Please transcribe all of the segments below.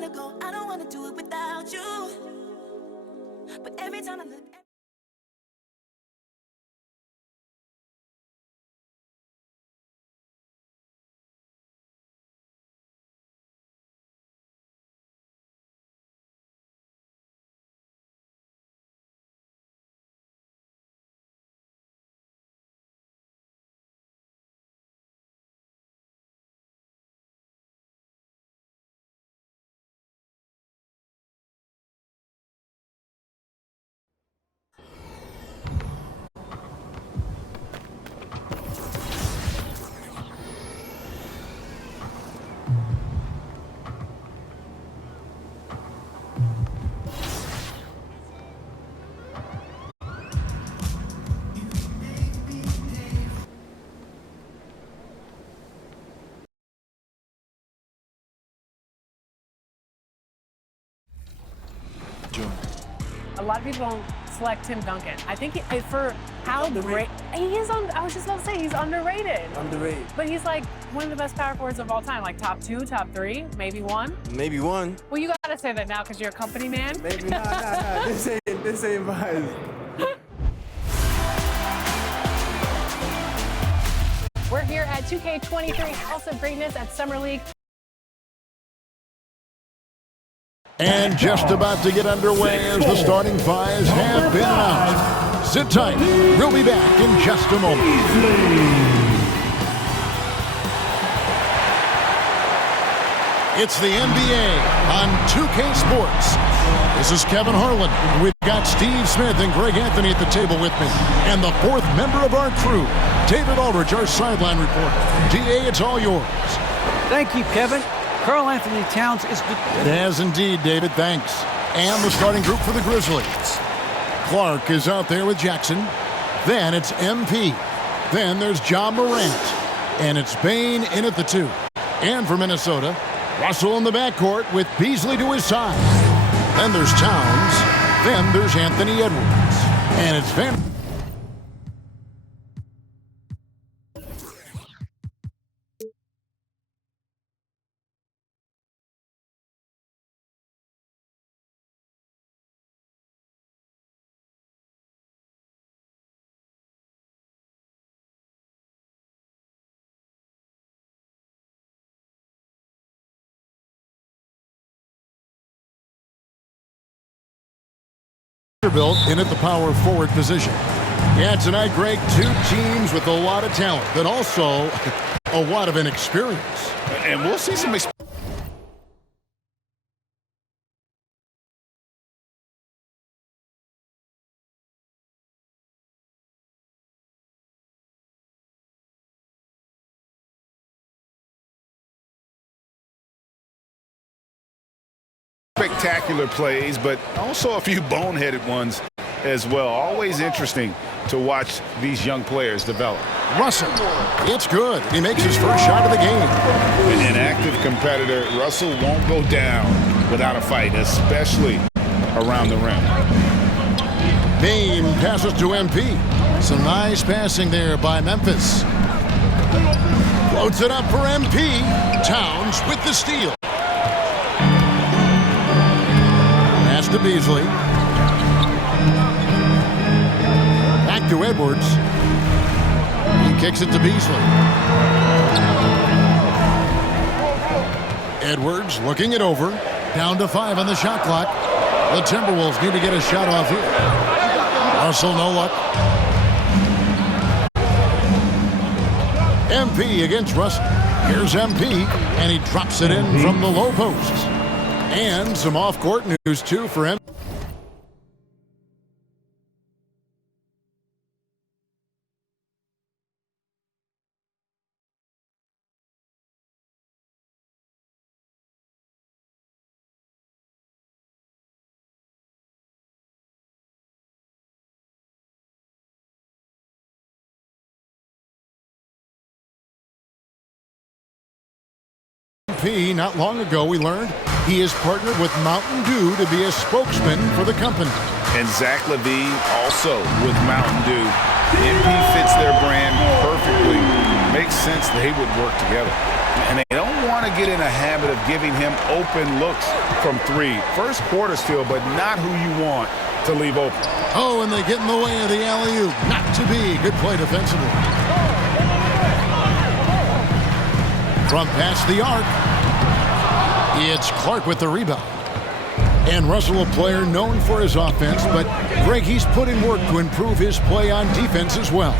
wanna go, I don't wanna do it without you. But every time I look at A lot of people don't select Tim Duncan. I think for how great he is, I was just about to say he's underrated. Underrated. But he's like one of the best power forwards of all time, like top 2, top 3, maybe 1. Maybe 1. Well, you gotta say that now because you're a company man. Maybe nah. This ain't biased. We're here at 2K23 House of Greatness at Summer League. And just about to get underway as the starting fives have been announced. Sit tight. We'll be back in just a moment. It's the NBA on 2K Sports. This is Kevin Harlan. We've got Steve Smith and Greg Anthony at the table with me. And the fourth member of our crew, David Aldridge, our sideline reporter. DA, it's all yours. Thank you, Kevin. Karl Anthony Towns is the... It has indeed, David. Thanks. And the starting group for the Grizzlies. Clark is out there with Jackson. Then it's MP. Then there's John Morant. And it's Bane in at the 2. And for Minnesota, Russell in the backcourt with Beasley to his side. Then there's Towns. Then there's Anthony Edwards. And it's Van... Vanderbilt in at the power forward position. Yeah, tonight, Greg, 2 teams with a lot of talent, but also a lot of inexperience. And we'll see some spectacular plays, but also a few boneheaded ones as well. Always interesting to watch these young players develop. Russell, it's good. He makes his first shot of the game. An active competitor, Russell won't go down without a fight, especially around the rim. Bane passes to MP. Some nice passing there by Memphis. Floats it up for MP. Towns with the steal. Pass to Beasley. Back to Edwards. He kicks it to Beasley. Edwards looking it over. Down to 5 on the shot clock. The Timberwolves need to get a shot off here. Russell, no luck. MP against Russell. Here's MP, and he drops it in from the low post. And some off-court news, too, for MP. Not long ago, we learned he has partnered with Mountain Dew to be a spokesman for the company. And Zach LaVine also with Mountain Dew. MP fits their brand perfectly. Makes sense they would work together. And they don't want to get in a habit of giving him open looks from three. First quarter still, but not who you want to leave open. Oh, and they get in the way of the alley-oop. Not to be. Good play defensively. From past the arc, it's Clark with the rebound. And Russell, a player known for his offense, but Greg, he's put in work to improve his play on defense as well.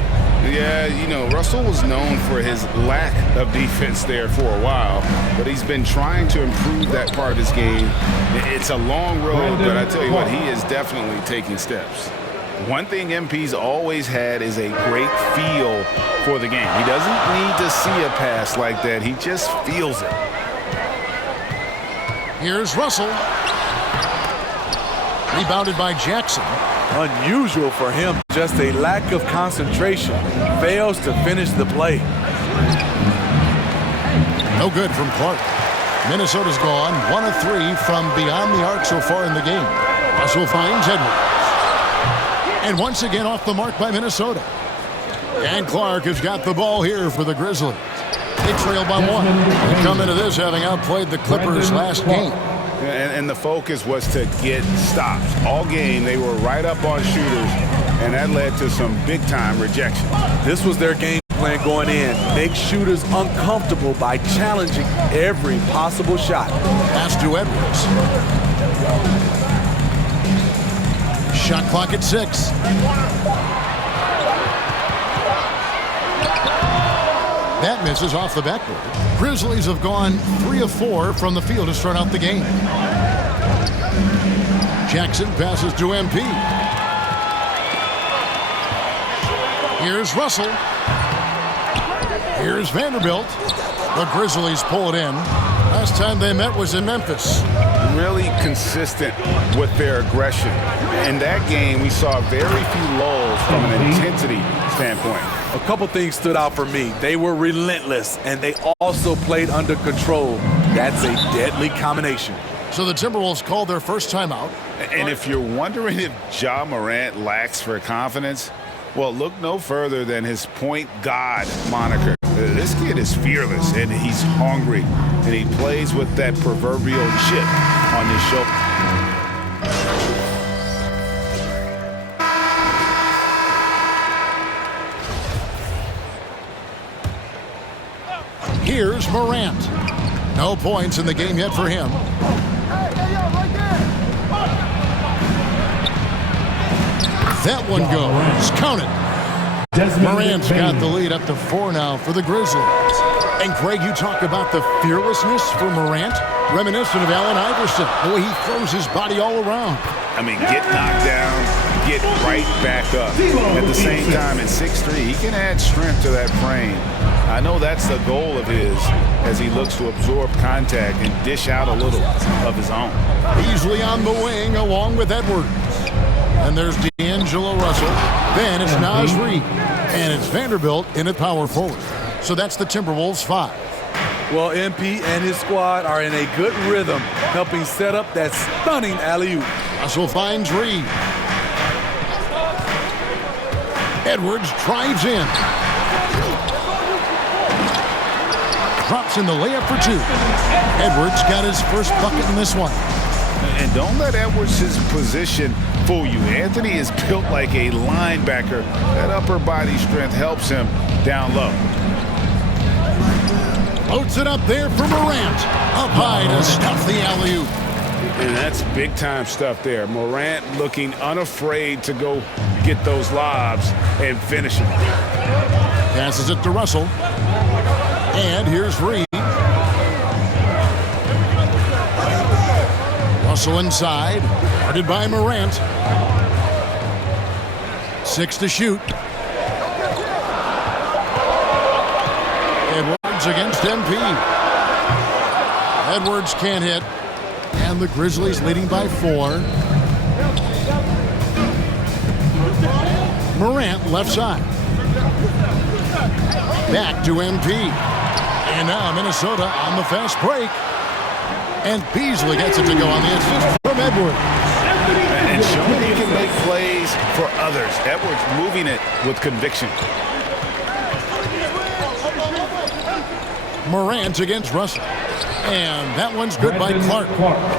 Yeah, you know, Russell was known for his lack of defense there for a while, but he's been trying to improve that part of his game. It's a long road, but I tell you what, he is definitely taking steps. One thing MP's always had is a great feel for the game. He doesn't need to see a pass like that. He just feels it. Here's Russell. Rebounded by Jackson. Unusual for him. Just a lack of concentration. Fails to finish the play. No good from Clark. Minnesota's gone 1 of 3 from beyond the arc so far in the game. Russell finds Edwards. And once again off the mark by Minnesota. And Clark has got the ball here for the Grizzlies. They trail by 1. They come into this having outplayed the Clippers last game. And the focus was to get stops. All game, they were right up on shooters, and that led to some big-time rejection. This was their game plan going in. Make shooters uncomfortable by challenging every possible shot. Pass to Edwards. Shot clock at 6. That misses off the backboard. Grizzlies have gone 3 of 4 from the field to start out the game. Jackson passes to MP. Here's Russell. Here's Vanderbilt. The Grizzlies pull it in. Last time they met was in Memphis. Really consistent with their aggression. In that game, we saw very few lulls from an intensity standpoint. A couple things stood out for me. They were relentless, and they also played under control. That's a deadly combination. So the Timberwolves called their first timeout. And if you're wondering if Ja Morant lacks for confidence, well, look no further than his point god moniker. This kid is fearless, and he's hungry, and he plays with that proverbial chip on his shoulder. Here's Morant. No points in the game yet for him. That one goes. Count it. Morant's got the lead up to 4 now for the Grizzlies. And Greg, you talk about the fearlessness for Morant, reminiscent of Allen Iverson, the way he throws his body all around. I mean, get knocked down, get right back up. At the same time, at 6'3", he can add strength to that frame. I know that's the goal of his as he looks to absorb contact and dish out a little of his own. Easily on the wing along with Edwards. And there's D'Angelo Russell. Then it's Naz Reid. And it's Vanderbilt in at power forward. So that's the Timberwolves 5. Well, MP and his squad are in a good rhythm, helping set up that stunning alley-oop. Russell finds Reid. Edwards drives in. Drops in the layup for 2. Edwards got his first bucket in this one. And don't let Edwards' position fool you. Anthony is built like a linebacker. That upper body strength helps him down low. Floats it up there for Morant. Up high to stuff the alley-oop. And that's big-time stuff there. Morant looking unafraid to go get those lobs and finish it. Passes it to Russell. And here's Reid. Russell inside. Guarded by Morant. 6 to shoot. Edwards against MP. Edwards can't hit. And the Grizzlies leading by 4. Morant left side. Back to MP. And now Minnesota on the fast break. And Beasley gets it to go on the assist from Edwards. And showing he can make plays for others. Edwards moving it with conviction. Morant against Russell. And that one's good by Clark.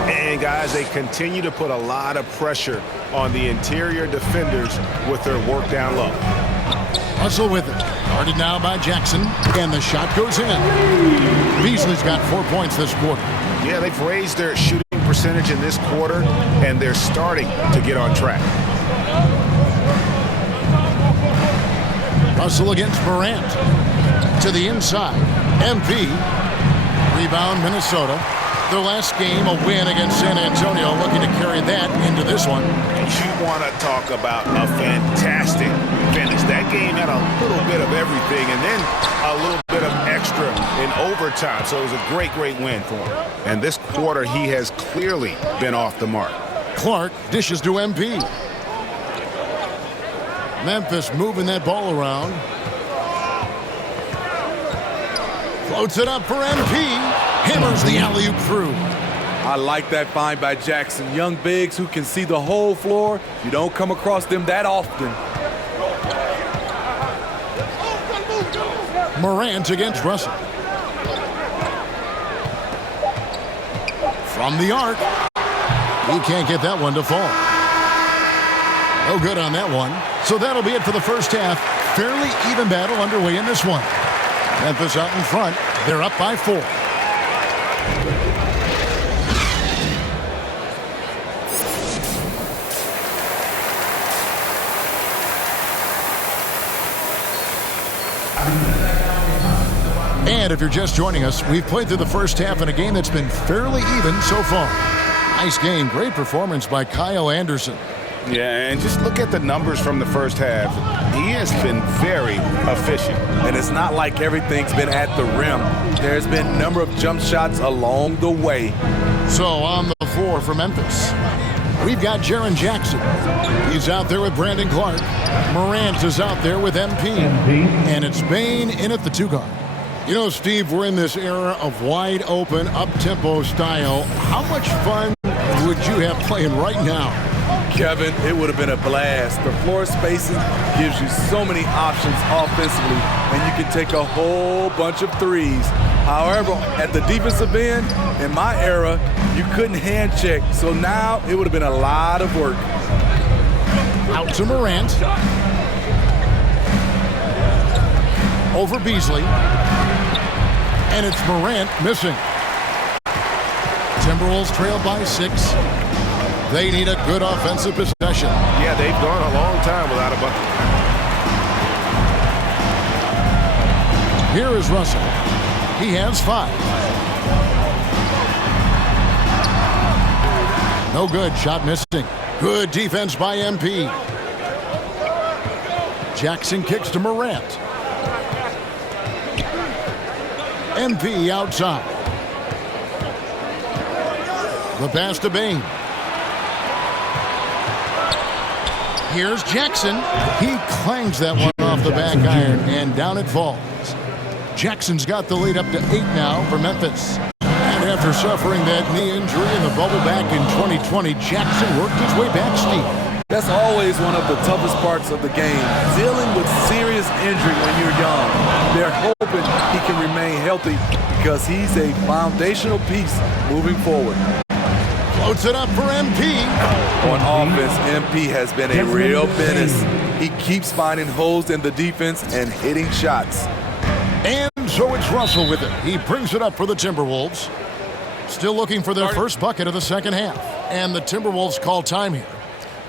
And, guys, they continue to put a lot of pressure on the interior defenders with their work down low. Russell with it. Guarded now by Jackson. And the shot goes in. Beasley's got 4 points this quarter. Yeah, they've raised their shooting percentage in this quarter, and they're starting to get on track. Russell against Morant. To the inside. MP. Rebound, Minnesota. Their last game, a win against San Antonio, looking to carry that into this one. You want to talk about a fantastic finish. That game had a little bit of everything and then a little bit of extra in overtime. So it was a great, great win for him. And this quarter, he has clearly been off the mark. Clark dishes to MP. Memphis moving that ball around. Floats it up for MP. Hammers the alley-oop through. I like that find by Jackson. Young bigs who can see the whole floor. You don't come across them that often. Morant against Russell. From the arc. He can't get that one to fall. No good on that one. So that'll be it for the first half. Fairly even battle underway in this one. Memphis out in front. They're up by 4. And if you're just joining us, we've played through the first half in a game that's been fairly even so far. Nice game. Great performance by Kyle Anderson. Yeah, and just look at the numbers from the first half. He has been very efficient. And it's not like everything's been at the rim. There's been a number of jump shots along the way. So on the floor for Memphis, we've got Jaren Jackson. He's out there with Brandon Clark. Morant is out there with MP. And it's Bane in at the 2 guard. You know, Steve, we're in this era of wide open, up-tempo style. How much fun would you have playing right now? Kevin, it would have been a blast. The floor spacing gives you so many options offensively, and you can take a whole bunch of threes. However, at the defensive end, in my era, you couldn't hand check. So now it would have been a lot of work. Out to Morant. Over Beasley. And it's Morant missing. Timberwolves trail by 6. They need a good offensive possession. Yeah, they've gone a long time without a bucket. Here is Russell. He has 5. No good. Shot missing. Good defense by MP. Jackson kicks to Morant. MP outside. The pass to Bane. Here's Jackson. He clangs that one off the back iron, and down it falls. Jackson's got the lead up to 8 now for Memphis. And after suffering that knee injury in the bubble back in 2020, Jackson worked his way back, Steve. That's always one of the toughest parts of the game, dealing with serious injury when you're young. They're hoping he can remain healthy because he's a foundational piece moving forward. Floats it up for MP. On offense, MP has been a real menace. He keeps finding holes in the defense and hitting shots. And so it's Russell with it. He brings it up for the Timberwolves. Still looking for their first bucket of the second half. And the Timberwolves call time here.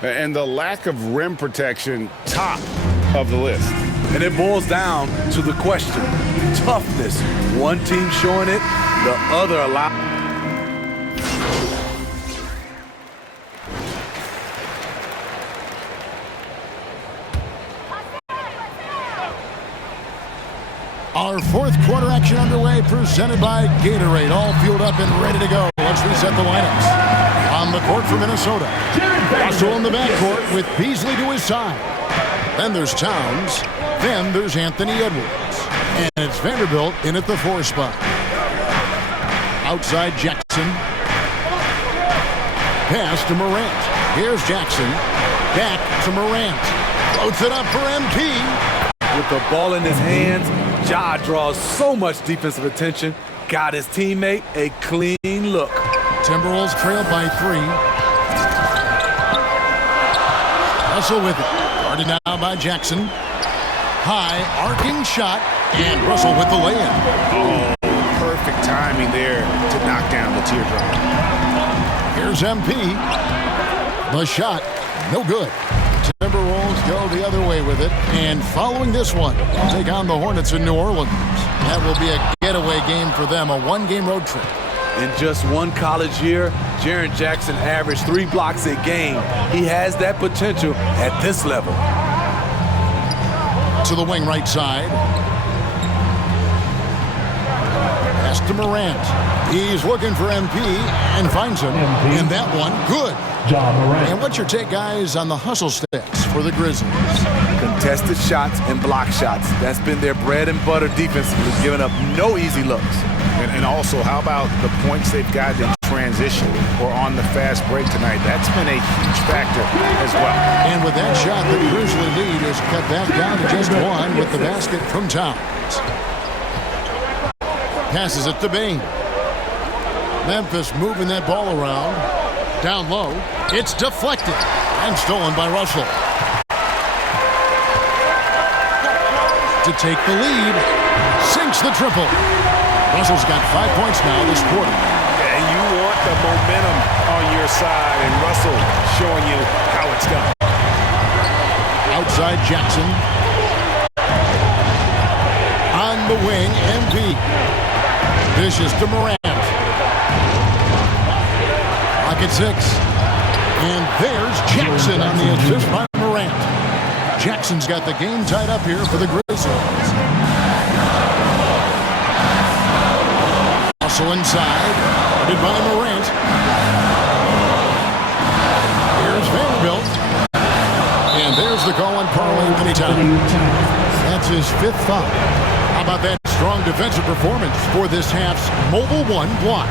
And the lack of rim protection, top of the list. And it boils down to the question, toughness. One team showing it, the other allowing. Our fourth quarter action underway, presented by Gatorade. All fueled up and ready to go. Let's reset the lineups. On the court for Minnesota. Russell in the backcourt with Beasley to his side. Then there's Towns. Then there's Anthony Edwards. And it's Vanderbilt in at the 4 spot. Outside Jackson. Pass to Morant. Here's Jackson. Back to Morant. Floats it up for MP. With the ball in his hands, Ja draws so much defensive attention. Got his teammate a clean look. Timberwolves trail by 3. Russell with it. Guarded now by Jackson. High, arcing shot, and Russell with the lay-in. Oh, perfect timing there to knock down the teardrop. Here's MP. The shot, no good. Timberwolves go the other way with it, and following this one, take on the Hornets in New Orleans. That will be a getaway game for them, a one-game road trip. In just one college year, Jaren Jackson averaged 3 blocks a game. He has that potential at this level. To the wing right side. Pass to Morant. He's looking for MP and finds him. And that one, good. And what's your take, guys, on the hustle sticks for the Grizzlies? Contested shots and block shots. That's been their bread and butter defensively, giving up no easy looks. And also, how about the points they've got in transition or on the fast break tonight? That's been a huge factor as well. And with that shot, the Grizzly lead is cut back down to just 1 with the basket from Towns. Passes it to Bane. Memphis moving that ball around. Down low. It's deflected and stolen by Russell. To take the lead. Sinks the triple. Russell's got 5 points now this quarter. And you want the momentum on your side, and Russell showing you how it's done. Outside Jackson. On the wing, MP. Dishes to Morant. Pocket 6. And there's Jackson on the assist by Morant. Jackson's got the game tied up here for the Grizzlies. Also inside, guarded by Morant. Here's Vanderbilt. And there's the call on Karl Anthony Towns. That's his 5th foul. How about that strong defensive performance for this half's Mobile One block?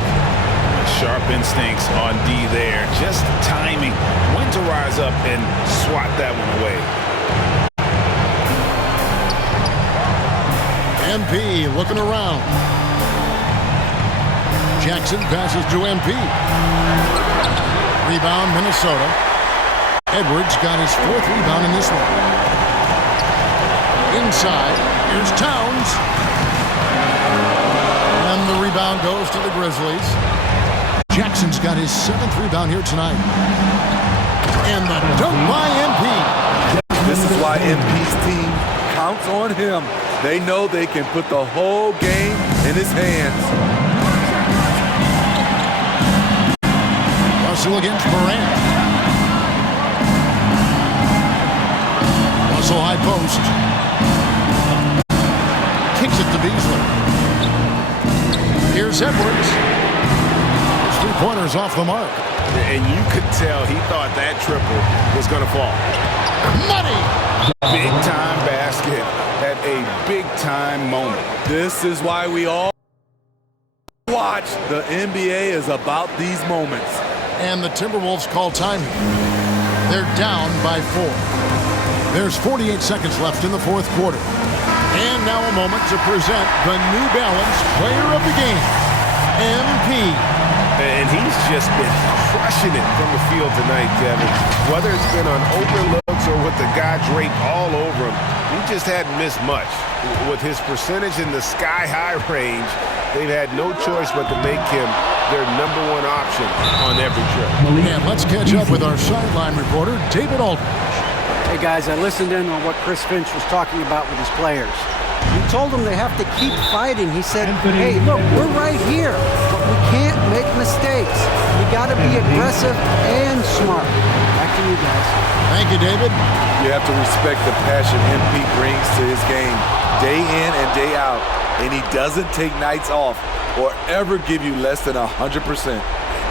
Sharp instincts on D there. Just timing when to rise up and swat that one away. MP looking around. Jackson passes to MP. Rebound, Minnesota. Edwards got his 4th rebound in this one. Inside, here's Towns. And the rebound goes to the Grizzlies. Jackson's got his 7th rebound here tonight. And the dunk by MP. This is why MP's team counts on him. They know they can put the whole game in his hands. Russell against Morant. Russell high post. Kicks it to Beasley. Here's Edwards. His 3-pointers off the mark. And you could tell he thought that triple was going to fall. Money! Big-time basket at a big-time moment. This is why we all watch. The NBA is about these moments. And the Timberwolves call time here. They're down by 4. There's 48 seconds left in the 4th quarter. And now a moment to present the New Balance Player of the Game, MP. And he's just been crushing it from the field tonight, Kevin. Whether it's been on overlooks or with the guy draped all over him, he just hadn't missed much. With his percentage in the sky-high range, they've had no choice but to make him their #1 option on every trip. And let's catch up with our sideline reporter, David Aldridge. Hey, guys, I listened in on what Chris Finch was talking about with his players. He told them they have to keep fighting. He said, hey, look, we're right here, but we can't make mistakes. We got to be aggressive and smart. Back to you guys. Thank you, David. You have to respect the passion MP brings to his game day in and day out. And he doesn't take nights off or ever give you less than 100%.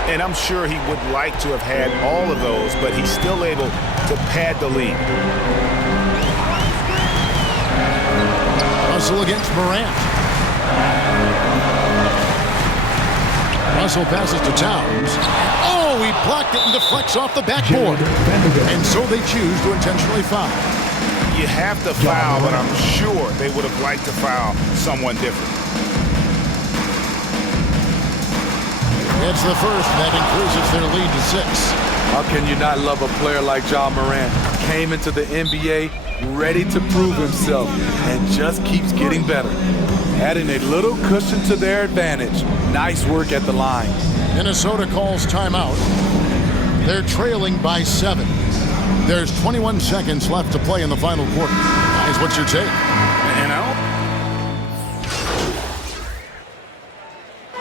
And I'm sure he would like to have had all of those, but he's still able to pad the lead. Russell against Morant. Russell passes to Towns. Oh, he blocked it and deflects off the backboard. And so they choose to intentionally foul. You have to foul, but I'm sure they would have liked to foul someone different. It's the first, and that increases their lead to 6. How can you not love a player like Ja Morant? Came into the NBA ready to prove himself and just keeps getting better. Adding a little cushion to their advantage. Nice work at the line. Minnesota calls timeout. They're trailing by 7. There's 21 seconds left to play in the final quarter. Guys, what's your take?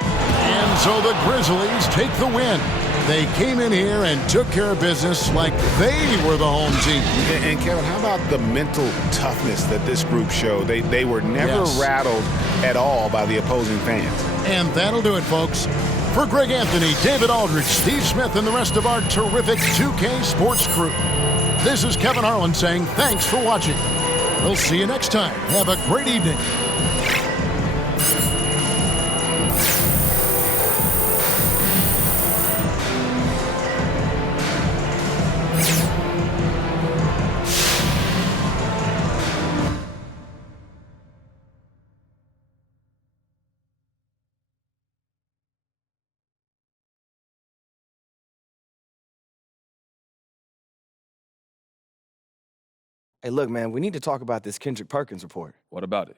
And so the Grizzlies take the win. They came in here and took care of business like they were the home team. And Kevin, how about the mental toughness that this group showed? They were never rattled at all by the opposing fans. And that'll do it, folks. For Greg Anthony, David Aldridge, Steve Smith, and the rest of our terrific 2K Sports crew, this is Kevin Harlan saying thanks for watching. We'll see you next time. Have a great evening. Hey, look, man, we need to talk about this Kendrick Perkins report. What about it?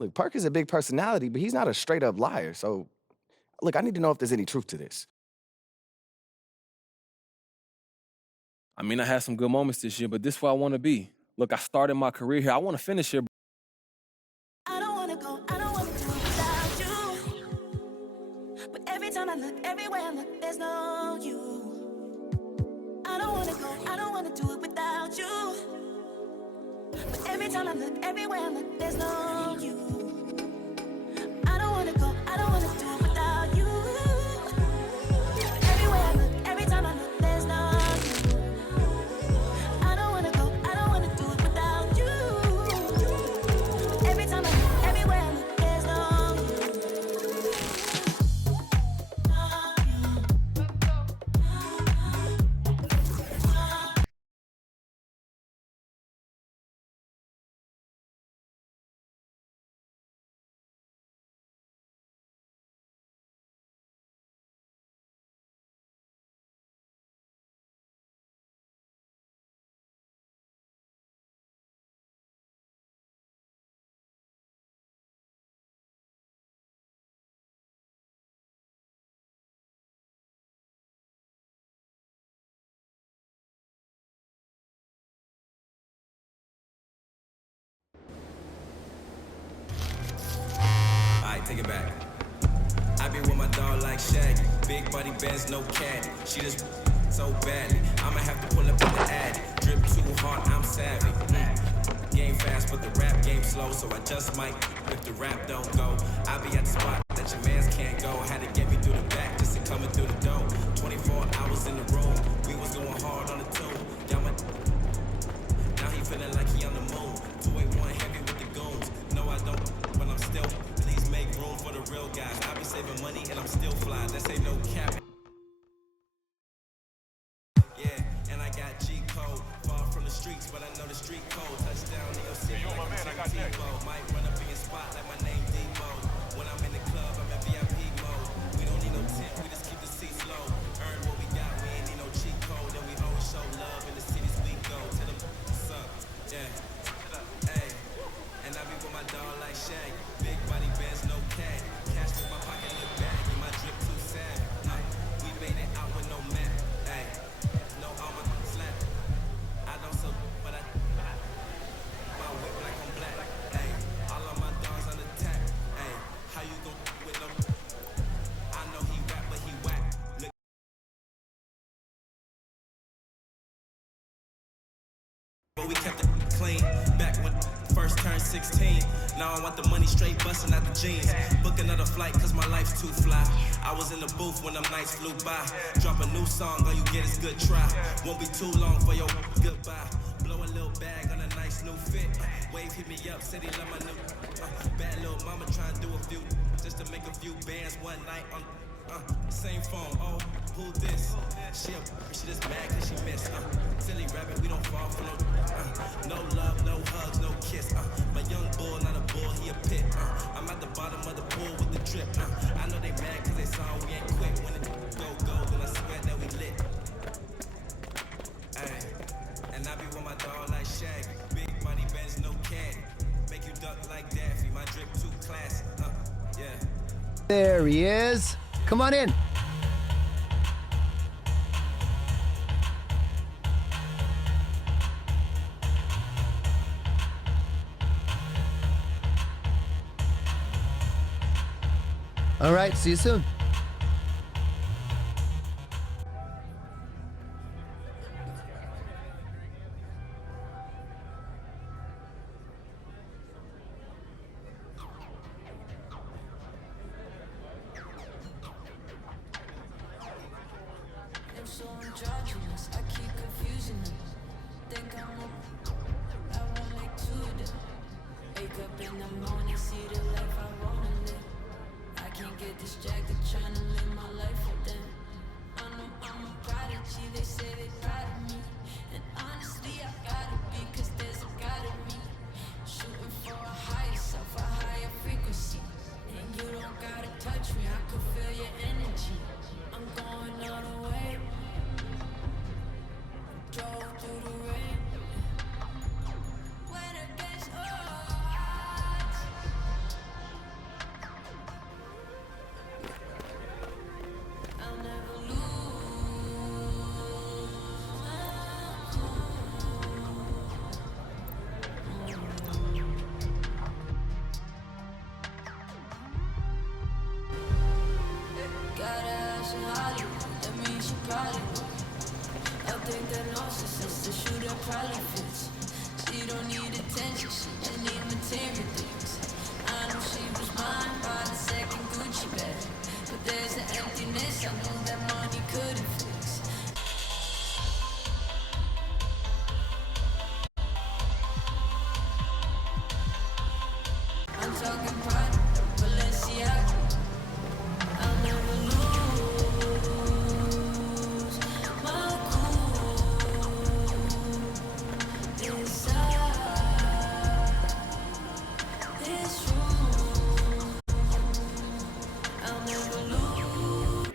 Look, Perkins is a big personality, but he's not a straight-up liar. So, look, I need to know if there's any truth to this. I mean, I had some good moments this year, but this is where I want to be. Look, I started my career here. I want to finish here. I don't wanna go, I don't wanna do it without you. But every time I look, everywhere I look, there's no you. I don't wanna go, I don't wanna do it without you. But every time I look, everywhere I look, there's no you. I don't wanna go, I don't wanna do it without you. But everywhere I look, every time I look, there's no you. I don't wanna go, I don't wanna do it without you. But every time I look, everywhere I look, there's no Take it back. I be with my dog like Shaggy. Big body bands, no caddy. She just so badly. I'ma have to pull up in the addy. Drip too hard, I'm savvy. Game fast, but the rap game slow. So I just might, if the rap don't go, I be at the spot that your mans can't go. Had to get me through the back just to coming through the door. 24 hours in the room. We was going hard on the tune. Got my now he feeling like he on the moon. 281 heavy with the goons. No, I don't, but I'm still. Make room for the real guys. I be saving money and I'm still fly. This ain't no cap. Yeah, and I got G code. Far from the streets, but I know the street code. Touchdown in your city like I'm Tim Tebow. Might run up in your spot like my name Debo. When I'm in the club, I'm in VIP mode. We don't need no tent, we just keep the seats low. Earn what we got, we ain't need no cheat code. And we always show love in the cities we go. To the suck, yeah. Hey, and I be with my dog like Shaggy. Big body bands, no caddy. Cash in my pocket, look baggy. My drip too savvy. We made it out with no map. Ay, no armor, slap. I don't so, but I my whip like I'm black. Ay, all of my dogs on attack. Ay, how you go with them? I know he rap, but he whack. Look. But we kept it clean back when first turned 16. Now I want the money straight busting out the jeans. Book another flight cause my life's too fly. I was in the booth when them nights flew by. Drop a new song, all you get is good try. Won't be too long for your goodbye. Blow a little bag on a nice new fit. Wave hit me up, said he love my new bad little mama trying to do a few just to make a few bands one night on Same phone, oh, who this? She just mad cause she missed. Silly rabbit, we don't fall for no love, no hugs, no kiss. My young bull, not a bull, he a pit. I'm at the bottom of the pool with the drip. I know they mad cause they saw we ain't quit. When it go, then I swear that we lit. Ay, and I be with my dog like Shaq. Big money Benz, no caddy. Make you duck like Daffy, my drip too classy. Yeah. There he is. Come on in. All right, see you soon. I'm so androgynous, I keep confusing them. Think I want like two of them. Wake up in the morning, see the life I wanna live. I can't get distracted trying to live my life with them. I know I'm a prodigy, they say they proud of me. And honestly, I gotta be, cause there's a God in me. Shooting for a higher self, a higher frequency. And you don't gotta touch me, I can feel your energy. I'm going all the way. Drove through the rain. When it gets hot, I'll never lose my cool. Got a house in Hollywood, that means she probably would. I think that narcissist, the shooter probably fits. She don't need attention, she just need material things. I know she was mine by the second Gucci bag, but there's an emptiness I know that money couldn't fix. I'm talking pride, Balenciaga. I'll never lose my cool inside this room. I'll never lose.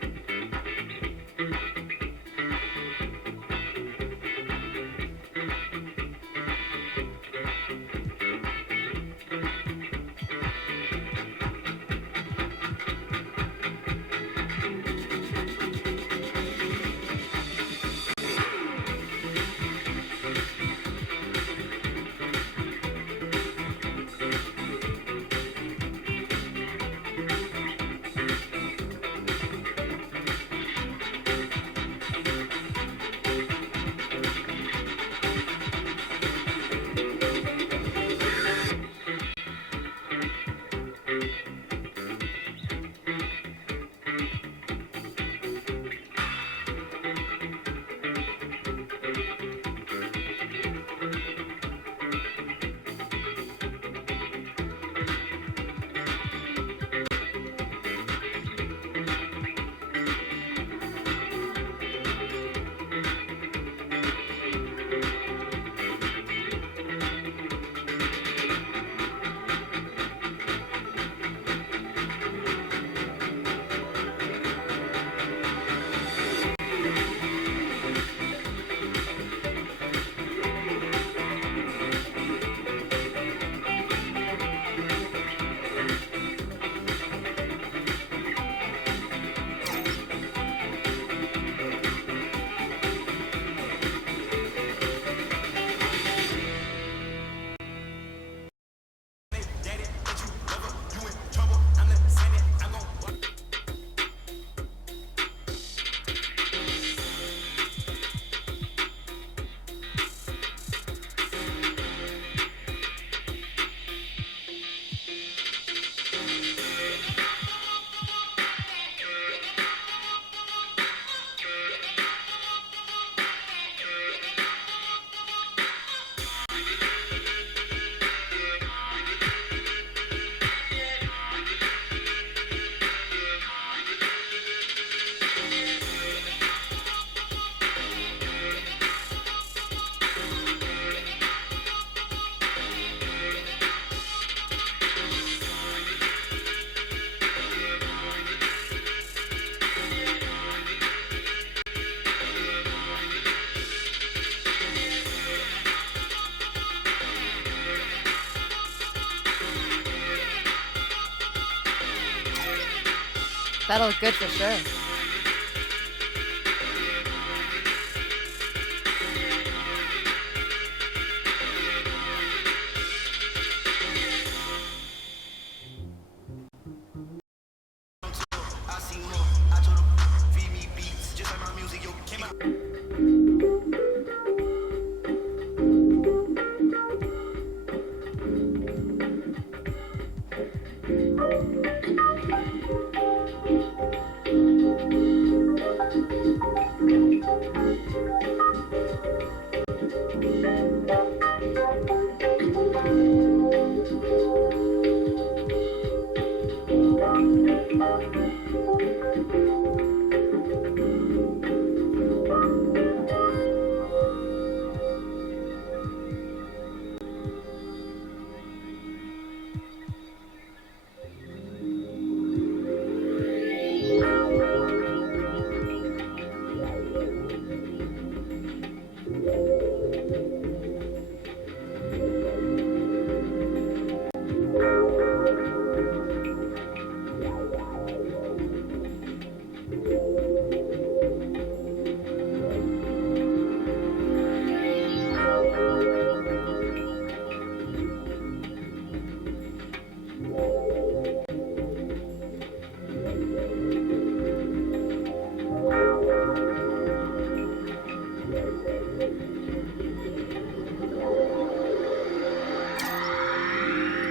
That'll look good for sure.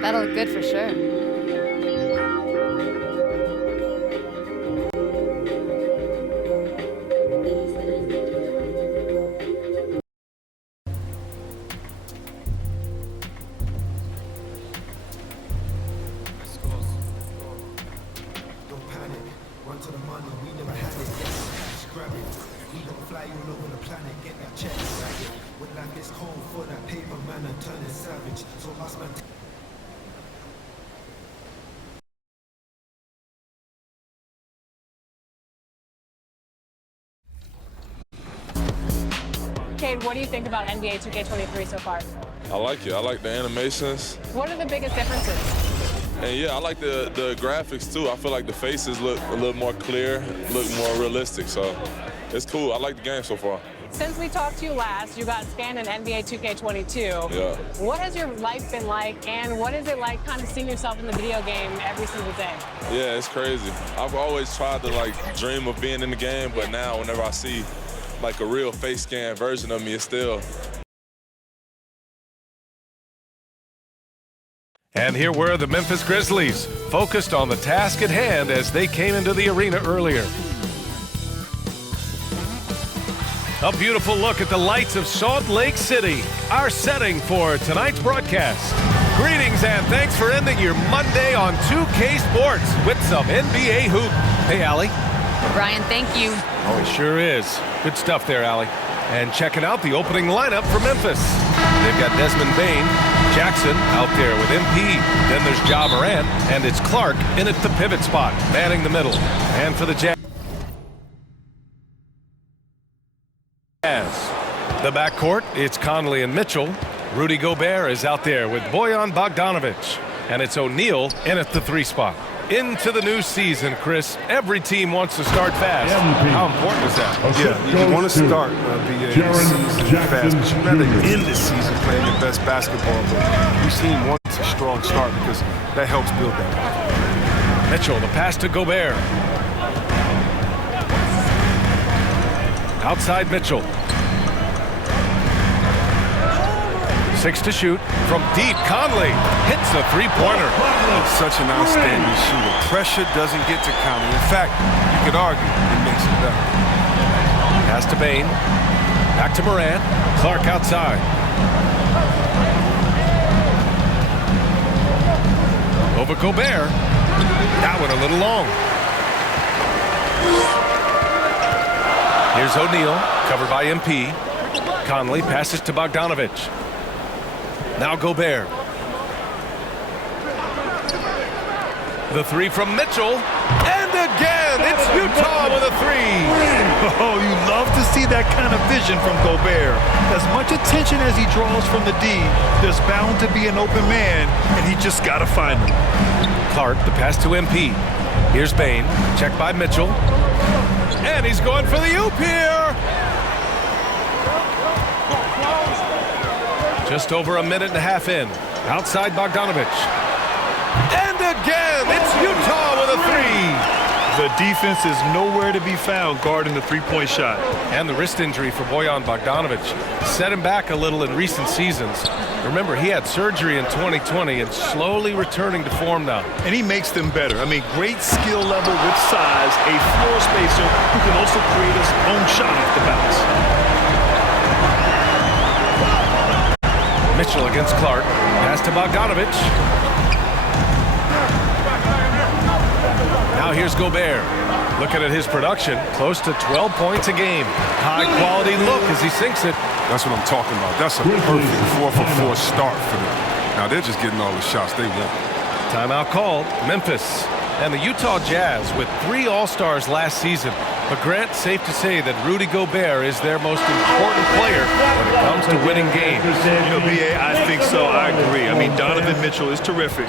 That'll look good for sure. Cade, what do you think about NBA 2K23 so far? I like it. I like the animations. What are the biggest differences? And yeah, I like the graphics too. I feel like the faces look a little more clear, look more realistic. So it's cool. I like the game so far. Since we talked to you last, you got scanned in NBA 2K22. Yeah. What has your life been like, and what is it like kind of seeing yourself in the video game every single day? Yeah, it's crazy. I've always tried to like dream of being in the game, but now whenever I see like a real face scan version of me, it's still. And here were the Memphis Grizzlies, focused on the task at hand as they came into the arena earlier. A beautiful look at the lights of Salt Lake City, our setting for tonight's broadcast. Greetings and thanks for ending your Monday on 2K Sports with some NBA hoop. Hey, Allie. Brian, thank you. Oh, it sure is. Good stuff there, Allie. And checking out the opening lineup for Memphis. They've got Desmond Bane, Jackson out there with MP. Then there's Ja Morant, and it's Clark in at the pivot spot, manning the middle. And for the Jazz, the backcourt, it's Conley and Mitchell. Rudy Gobert is out there with Bojan Bogdanovic. And it's O'Neal in at the 3 spot. Into the new season, Chris. Every team wants to start fast. How important is that? Yeah, you want to start being in the season fast, but you rather end the season playing your best basketball. But we've seen one strong start because that helps build that. Mitchell, the pass to Gobert. Outside Mitchell. 6 to shoot from deep. Conley hits a three-pointer. Such an outstanding shooter. Pressure doesn't get to Conley. In fact, you could argue it makes it better. Pass to Bane. Back to Morant. Clark outside. Over Gobert. That one a little long. Here's O'Neal, covered by MP. Conley passes to Bogdanovic. Now Gobert. The 3 from Mitchell. And again, it's Utah with a 3. Oh, you love to see that kind of vision from Gobert. As much attention as he draws from the D, there's bound to be an open man, and he just got to find him. Clark, the pass to MP. Here's Bain, checked by Mitchell. And he's going for the oop here. Just over a minute and a half in. Outside Bogdanovich. And again, it's Utah with a three. The defense is nowhere to be found guarding the three-point shot. And the wrist injury for Bojan Bogdanovich set him back a little in recent seasons. Remember, he had surgery in 2020 and slowly returning to form now. And he makes them better. I mean, great skill level with size, a floor spacer who can also create his own shot off the bounce. Mitchell against Clark. Pass to Bogdanovich. Now here's Gobert. Looking at his production, close to 12 points a game. High quality look as he sinks it. That's what I'm talking about. That's a perfect 4-for-4 start for them. Now they're just getting all the shots they want. Timeout called. Memphis and the Utah Jazz with 3 All-Stars last season. But Grant, safe to say that Rudy Gobert is their most important player when it comes to winning games. You know, B.A., I think so. I agree. I mean, Donovan Mitchell is terrific.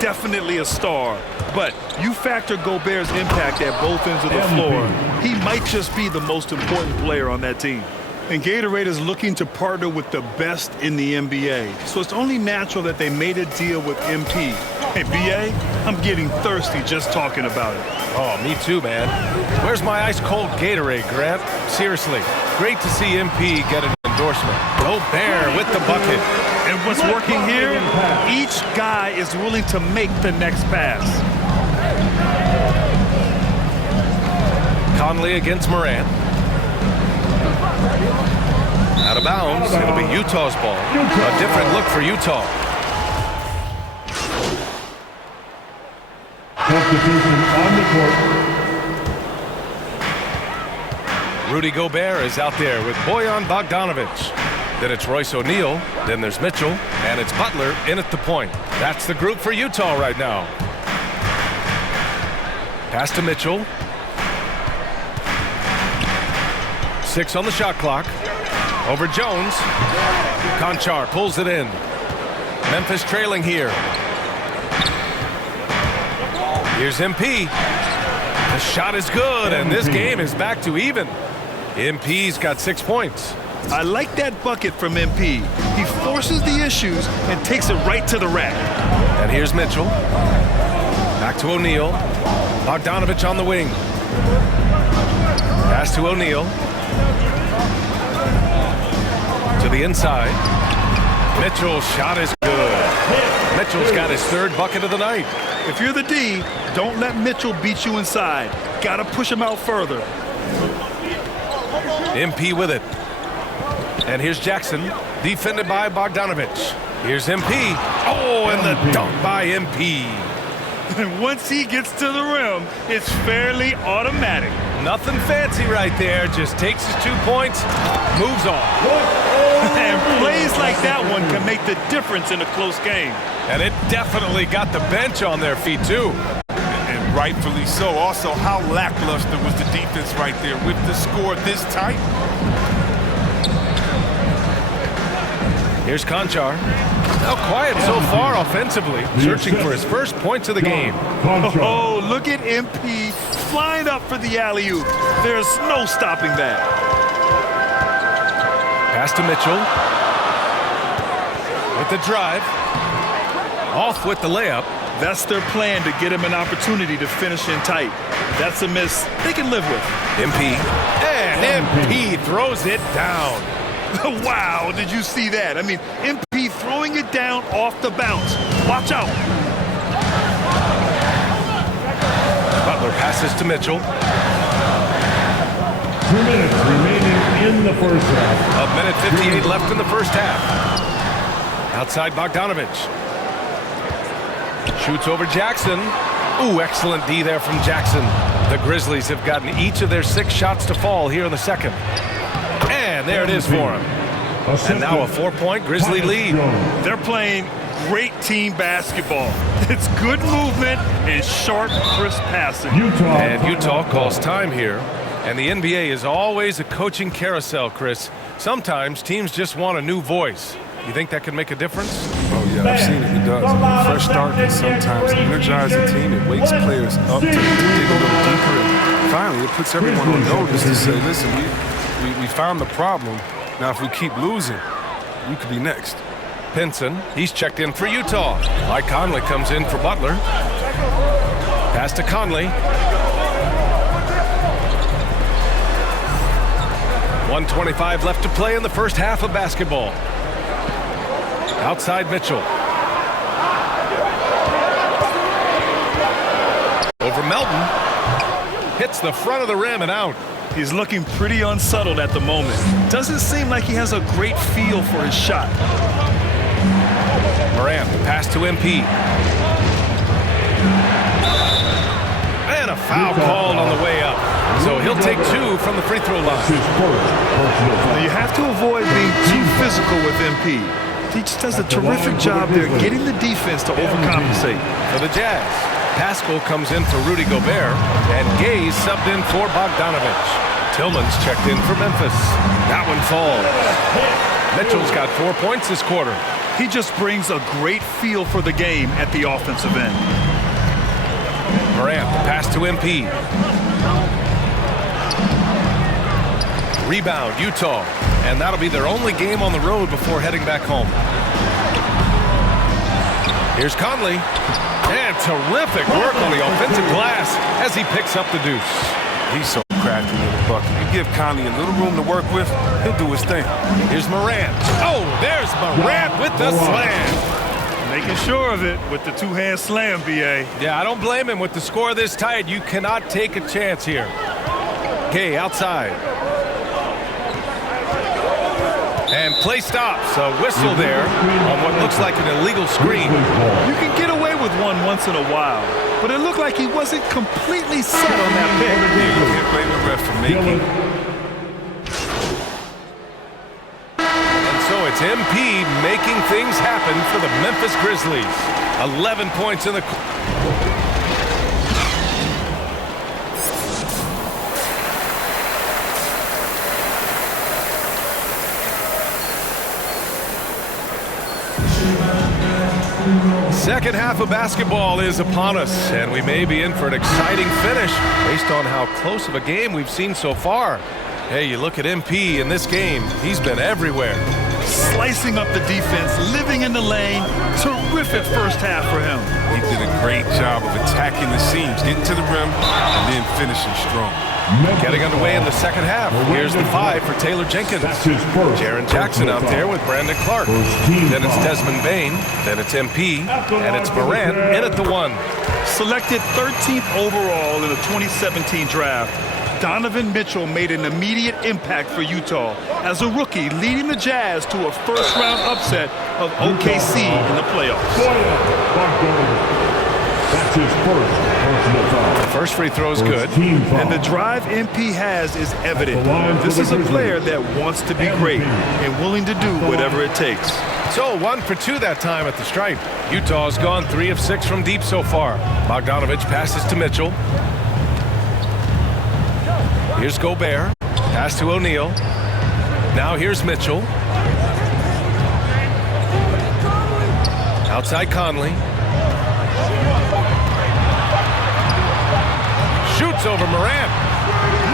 Definitely a star. But you factor Gobert's impact at both ends of the floor, he might just be the most important player on that team. And Gatorade is looking to partner with the best in the NBA. So it's only natural that they made a deal with MP. Hey, B.A., I'm getting thirsty just talking about it. Oh, me too, man. Where's my ice-cold Gatorade, Grant? Seriously, great to see MP get an endorsement. Gobert with the bucket. And what's working here, each guy is willing to make the next pass. Conley against Morant. Out of bounds. It'll be Utah's ball. A different look for Utah. Substitution on the court. Rudy Gobert is out there with Bojan Bogdanovich. Then it's Royce O'Neal. Then there's Mitchell. And it's Butler in at the point. That's the group for Utah right now. Pass to Mitchell. 6 on the shot clock. Over Jones. Conchar pulls it in. Memphis trailing here. Here's MP. The shot is good, and this game is back to even. MP's got 6 points. I like that bucket from MP. He forces the issues and takes it right to the rack. And here's Mitchell. Back to O'Neal. Bogdanovich on the wing. Pass to O'Neal. To the inside. Mitchell's shot is good. Mitchell's got his 3rd bucket of the night. If you're the D, don't let Mitchell beat you inside. Gotta push him out further. MP with it. And here's Jackson, defended by Bogdanovich. Here's MP. Oh, and the dunk by MP. And once he gets to the rim, it's fairly automatic. Nothing fancy right there. Just takes his 2 points, moves on. And plays like that one can make the difference in a close game. And it definitely got the bench on their feet, too. And rightfully so. Also, how lackluster was the defense right there with the score this tight? Here's Conchar. Now quiet so far offensively, searching for his first points of the game. Oh, look at MP flying up for the alley-oop. There's no stopping that. Pass to Mitchell. With the drive. Off with the layup. That's their plan to get him an opportunity to finish in tight. That's a miss they can live with. MP. And MP throws it down. Wow, did you see that? I mean, MP throwing it down off the bounce. Watch out. Butler passes to Mitchell. 2 minutes remaining in the first half. A minute 58 left in the first half. Outside Bogdanovich. Shoots over Jackson. Ooh, excellent D there from Jackson. The Grizzlies have gotten each of their 6 shots to fall here in the second. And there it is for him. And now a 4-point Grizzly lead. They're playing great team basketball. It's good movement and sharp, crisp passing. And Utah calls time here. And the NBA is always a coaching carousel, Chris. Sometimes teams just want a new voice. You think that could make a difference? Oh, Yeah, I've seen it. It does. Fresh start can sometimes energize the team. It wakes players up to dig a little deeper. And finally, it puts everyone on notice to say, listen, we found the problem. Now, if we keep losing, we could be next. Pinson, he's checked in for Utah. Mike Conley comes in for Butler. Pass to Conley. 1:25 left to play in the first half of basketball. Outside Mitchell. Over Melton. Hits the front of the rim and out. He's looking pretty unsettled at the moment. Doesn't seem like he has a great feel for his shot. Morant, pass to MP. And a foul called on the way up. So he'll take 2 from the free throw line. Now you have to avoid being too physical with MP. He just does a terrific job there getting the defense to overcompensate. For the Jazz, Pascal comes in for Rudy Gobert, and Gaze subbed in for Bogdanovich. Tillman's checked in for Memphis. That one falls. Mitchell's got 4 points this quarter. He just brings a great feel for the game at the offensive end. Morant, pass to MP. Rebound, Utah. And that'll be their only game on the road before heading back home. Here's Conley. And terrific work on the offensive glass as he picks up the deuce. He's so crafty with the bucket. You give Conley a little room to work with, he'll do his thing. Here's Morant. Oh, there's Morant with the slam. Making sure of it with the two-hand slam, B.A. Yeah, I don't blame him. With the score this tight, you cannot take a chance here. Gay outside. And play stops. A whistle there on what looks like an illegal screen. You can get away with one once in a while, but it looked like he wasn't completely set on that pick. You can't blame the ref for making. And so it's MP making things happen for the Memphis Grizzlies. 11 points in the... Second half of basketball is upon us, and we may be in for an exciting finish based on how close of a game we've seen so far. Hey, you look at MP in this game, he's been everywhere. Slicing up the defense, living in the lane. Terrific first half for him. He did a great job of attacking the seams, getting to the rim, and then finishing strong. Getting underway in the second half. Here's the 5 for Taylor Jenkins. Jaren Jackson out there with Brandon Clark. Then it's Desmond Bane. Then it's MP. And it's Morant in at the 1. Selected 13th overall in the 2017 draft, Donovan Mitchell made an immediate impact for Utah as a rookie, leading the Jazz to a first-round upset of OKC in the playoffs. That's his first personal foul. The first free throw is good. And the drive MP has is evident. This is a player that wants to be great and willing to do whatever it takes. So 1 for 2 that time at the stripe. Utah's gone 3 of 6 from deep so far. Bogdanovich passes to Mitchell. Here's Gobert. Pass to O'Neal. Now here's Mitchell. Outside Conley. Shoots over Morant.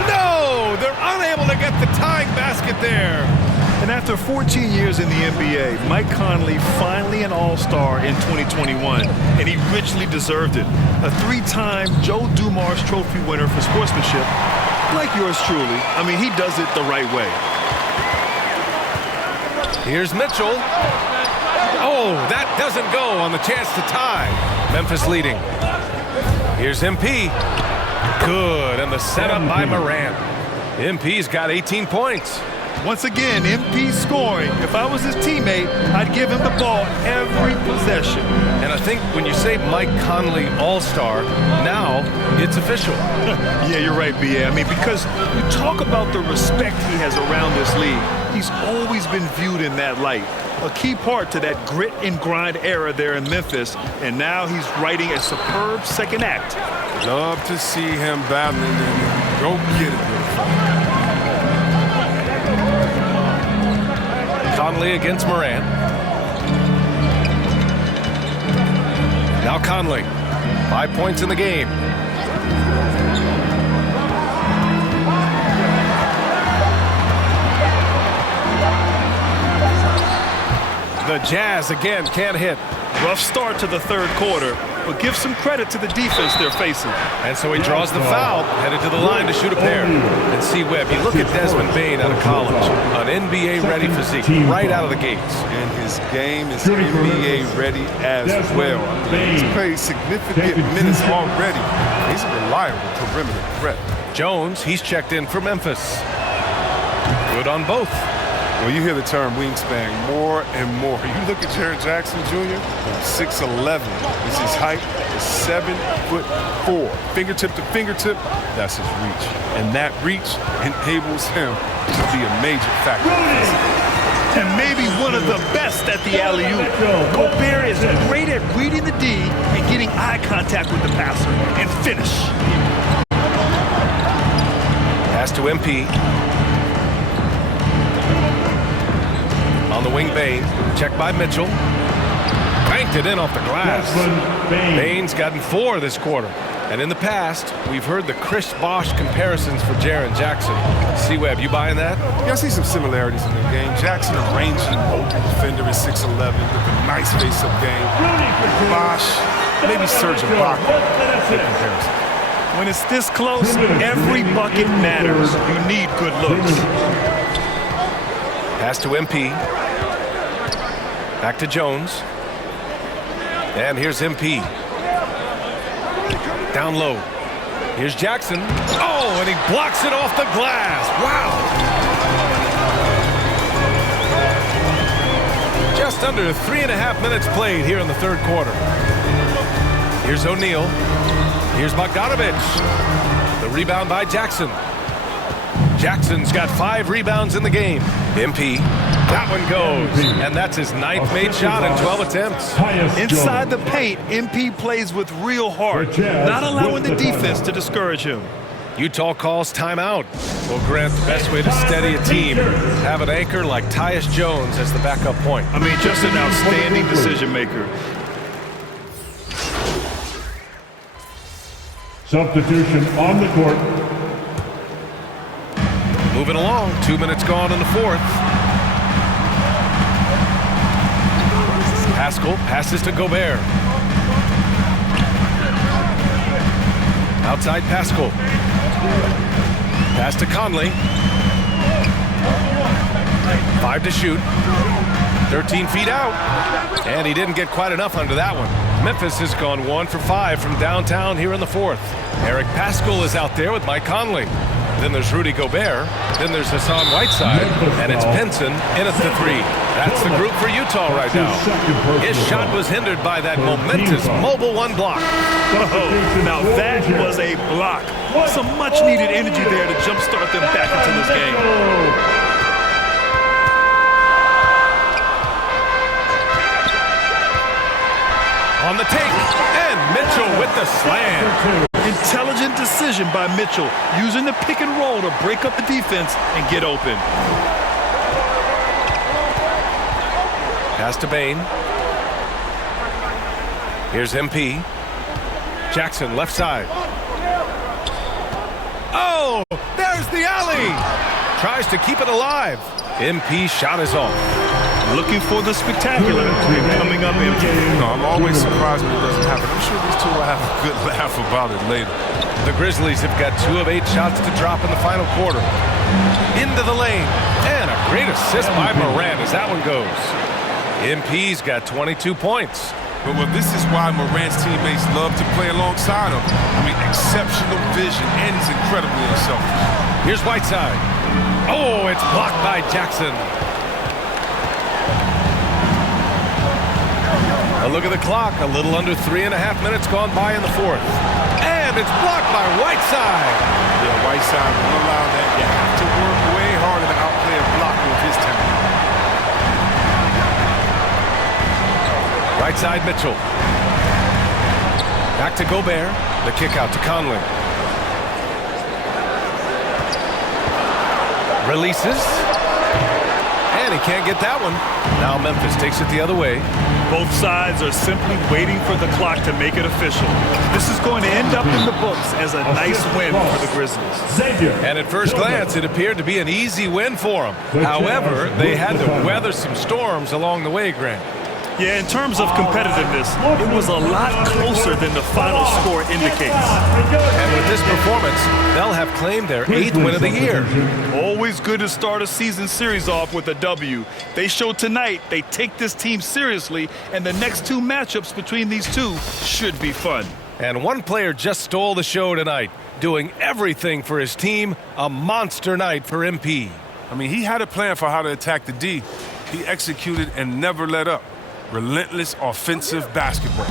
No! They're unable to get the tying basket there. And after 14 years in the NBA, Mike Conley finally an All-Star in 2021, and he richly deserved it. A 3-time Joe Dumars Trophy winner for sportsmanship, like yours truly. I mean, he does it the right way. Here's Mitchell. Oh, that doesn't go on the chance to tie. Memphis leading. Here's MP. Good, and the setup by Morant. MP's got 18 points. Once again, MP scoring. If I was his teammate, I'd give him the ball every possession. And I think when you say Mike Conley All-Star, now it's official. Yeah, you're right, B.A. I mean, because you talk about the respect he has around this league. He's always been viewed in that light. A key part to that grit and grind era there in Memphis, and now he's writing a superb second act. Love to see him battling and go get it. Conley against Morant. Now Conley. 5 points in the game. The Jazz again can't hit. Rough start to the third quarter, but give some credit to the defense they're facing. And so he draws the foul, headed to the line to shoot a pair. And see, Webb, you look at Desmond Bane out of college, an NBA-ready physique right out of the gates. And his game is NBA-ready as well. I mean, he's played significant minutes already. He's a reliable perimeter threat. Jones, he's checked in for Memphis. Good on both. Well, you hear the term wingspan more and more. You look at Jaren Jackson Jr., 6'11" is his height, is 7'4". Fingertip to fingertip, that's his reach. And that reach enables him to be a major factor. And maybe one of the best at the alley-oop. Gobert is great at reading the D and getting eye contact with the passer and finish. Pass to MP. On the wing, Bane. Checked by Mitchell. Banked it in off the glass. Bane's gotten 4 this quarter. And in the past, we've heard the Chris Bosh comparisons for Jaren Jackson. C-Web, you buying that? Yeah, I see some similarities in the game. Jackson, a rangy, open defender at 6'11", with a nice face-up game. Bosh, maybe Serge Ibaka. Good comparison. When it's this close, every bucket matters. You need good looks. Pass to MP. Back to Jones. And here's MP. Down low. Here's Jackson. Oh, and he blocks it off the glass. Wow. Just under 3.5 minutes played here in the third quarter. Here's O'Neal. Here's Bogdanovich. The rebound by Jackson. Jackson's got 5 rebounds in the game. MP, that one goes. And that's his 9th made shot in 12 attempts. Inside the paint, MP plays with real heart, not allowing the defense to discourage him. Utah calls timeout. Well, Grant, the best way to steady a team, have an anchor like Tyus Jones as the backup point. I mean, just an outstanding decision maker. Substitution on the court. Moving along, 2 minutes gone in the fourth. Pascal passes to Gobert. Outside Pascal. Pass to Conley. 5 to shoot. 13 feet out. And he didn't get quite enough under that one. Memphis has gone 1 for 5 from downtown here in the fourth. Eric Pascal is out there with Mike Conley. Then there's Rudy Gobert. Then there's Hassan Whiteside. And it's Pinson in at the 3. That's the group for Utah right now. His shot was hindered by that momentous mobile 1 block. Oh, now that was a block. Some much-needed energy there to jumpstart them back into this game. On the take, and Mitchell with the slam. Intelligent decision by Mitchell, using the pick and roll to break up the defense and get open. Pass to Bane. Here's MP. Jackson, left side. Oh, there's the alley. Tries to keep it alive. MP shot is off. Looking for the spectacular coming up in. No, I'm always surprised when it doesn't happen. I'm sure these two will have a good laugh about it later. The Grizzlies have got 2 of 8 shots to drop in the final quarter. Into the lane. And a great assist by Morant as that one goes. MP's got 22 points. But well, this is why Morant's teammates love to play alongside him. I mean, exceptional vision, and he's incredibly unselfish. Here's Whiteside. Oh, it's blocked by Jackson. A look at the clock. A little under 3.5 minutes gone by in the fourth. And it's blocked by Whiteside. Yeah, Whiteside won't allow that. You have to work way harder to outplay a blocker with his talent. Right side Mitchell. Back to Gobert. The kick out to Conley. Releases. And he can't get that one. Now Memphis takes it the other way. Both sides are simply waiting for the clock to make it official. This is going to end up in the books as a nice win for the Grizzlies. And at first glance, it appeared to be an easy win for them. However, they had to weather some storms along the way, Grant. Yeah, in terms of competitiveness, it was a lot closer than the final score indicates. And with this performance, they'll have claimed their 8th win of the year. Always good to start a season series off with a W. They showed tonight they take this team seriously, and the next 2 matchups between these two should be fun. And one player just stole the show tonight, doing everything for his team. A monster night for MP. I mean, he had a plan for how to attack the D. He executed and never let up. Relentless offensive basketball.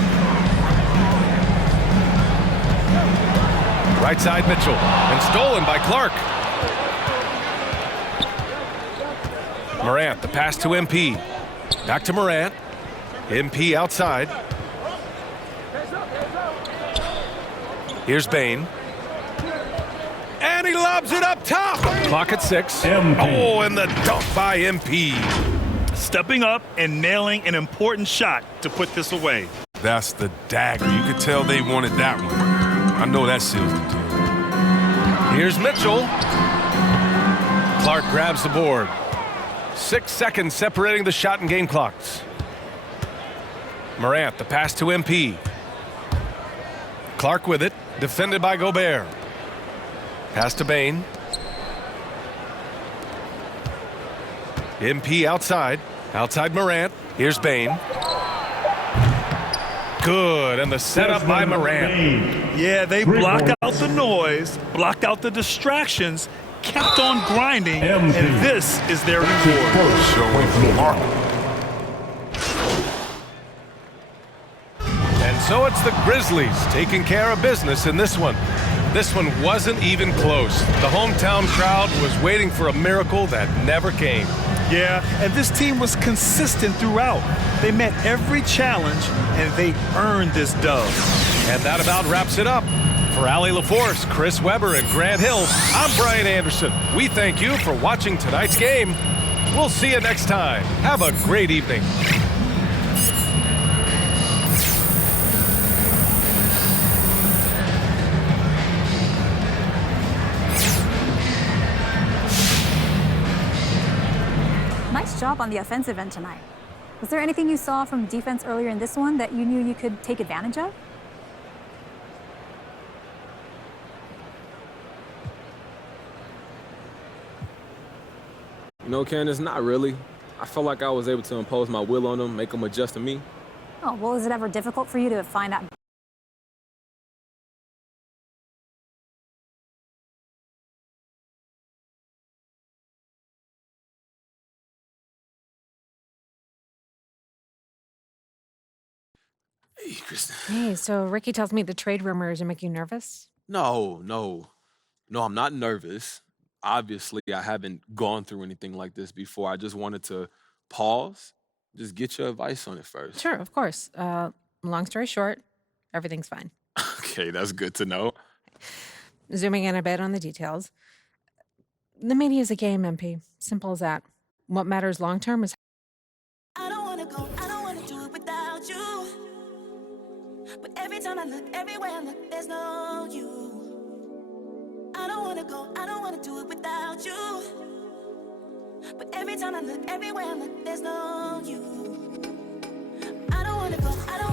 Right side Mitchell, and stolen by Clark. Morant, the pass to MP. Back to Morant. MP outside. Here's Bane. And he lobs it up top. Clock at 6. Oh, and the dunk by MP. Stepping up and nailing an important shot to put this away. That's the dagger. You could tell they wanted that one. I know that seals the deal. Here's Mitchell. Clark grabs the board. 6 seconds separating the shot and game clocks. Morant, the pass to MP. Clark with it, defended by Gobert. Pass to Bane. MP outside. Outside Morant. Here's Bane. Good, and the setup by Morant. Yeah, they blocked out the noise, blocked out the distractions, kept on grinding, and this is their reward. And so it's the Grizzlies taking care of business in this one. This one wasn't even close. The hometown crowd was waiting for a miracle that never came. Yeah, and this team was consistent throughout. They met every challenge, and they earned this dub. And that about wraps it up. For Allie LaForce, Chris Webber, and Grant Hill, I'm Brian Anderson. We thank you for watching tonight's game. We'll see you next time. Have a great evening. Nice job on the offensive end tonight. Was there anything you saw from defense earlier in this one that you knew you could take advantage of? You know, Candace, not really. I felt like I was able to impose my will on them, make them adjust to me. Oh, well, is it ever difficult for you to find out? Hey, Kristen. Hey, so Ricky tells me the trade rumors are making you nervous? No, I'm not nervous. Obviously, I haven't gone through anything like this before. I just wanted to pause, just get your advice on it first. Sure, of course. Long story short, everything's fine. Okay, that's good to know. Zooming in a bit on the details. The media is a game, MP. Simple as that. What matters long term is. I don't wanna go, I don't wanna do it without you. But every time I look, everywhere I look, there's no you. I don't wanna go, I don't wanna do it without you. But every time I look, everywhere I look, there's no you. I don't wanna go, I don't